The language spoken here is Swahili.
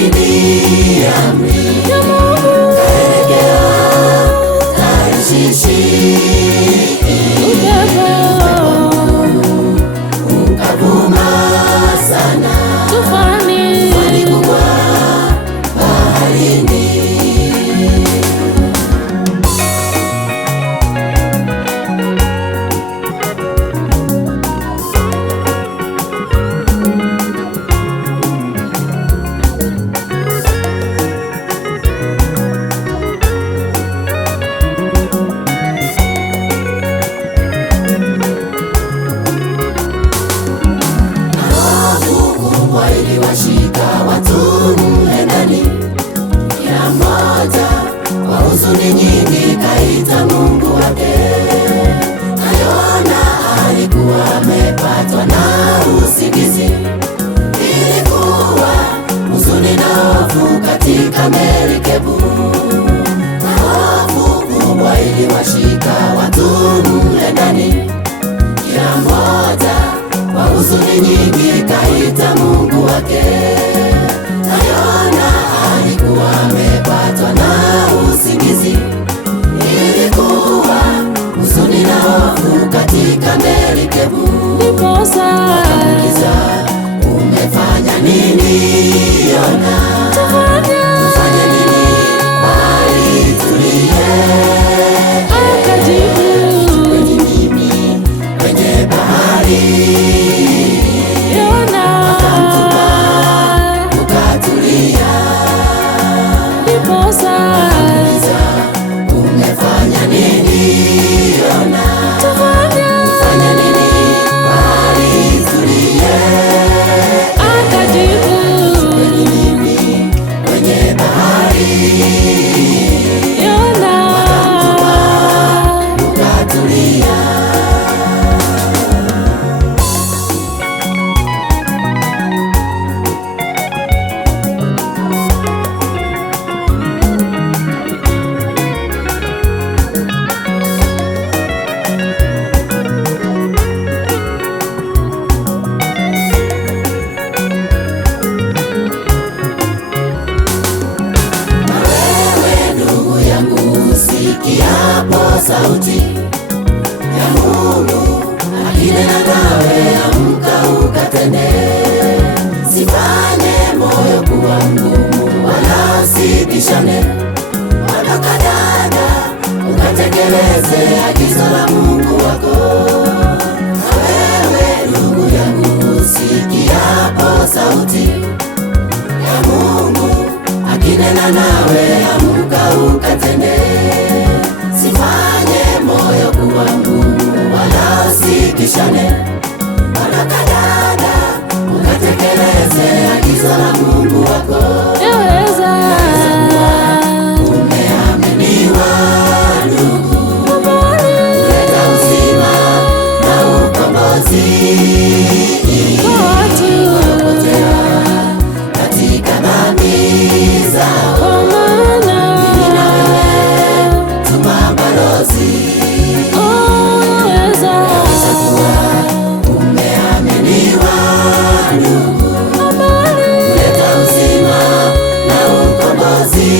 chini ya amri ya Mungu, kaelekea Tarshishi. Ukavuma sana, tufani kubwa baharini. Iliwashika watu mle ndani, kila mmoja kwa huzuni nyingi kaita Mungu wake. Aliona alikuwa amepatwa na usingizi, ilikuwa huzuni na hofu katika merikebu, na hofu kubwa iliwashika watu mle ndani, kila mmoja kwa huzuni nyingi kaita Mungu wake. Yona alikuwa amepatwa na usingizi, ilikuwa huzuni na hofu katika merikebu. Akamuuliza, umefanya nini Yona? Tufanye nini mahali tulie? Akajibu, kwenye mimi kwenye bahari. Umefanya nini Yona? Tufanye nini mahali tulie? Akajibu, kwenye mimi kwenye bahari. Yona ukatulia. Sikiapo sauti ya Mungu akinena nawe, amka ukatende. Sifanye moyo kuwa mgumu, wala usibishane. Ondoka dada, ukatekeleze agizo la Mungu wako. Na wewe ndugu yangu, sikiapo sauti ya Mungu akinena nawe, amka ukatende. Sifanye moyo kuwa mgumu, wala usibishane. Ondoka dada, ukatekeleze agizo la Mungu wako. Yaweza kuwa umeaminiwa ndugu, kuleta uzima na ukombozi waliopotea katika dhambi zao. Mimi na wewe tuma balozi. Yaweza kuwa umeaminiwa ndugu, kuleta uzima na ukombozi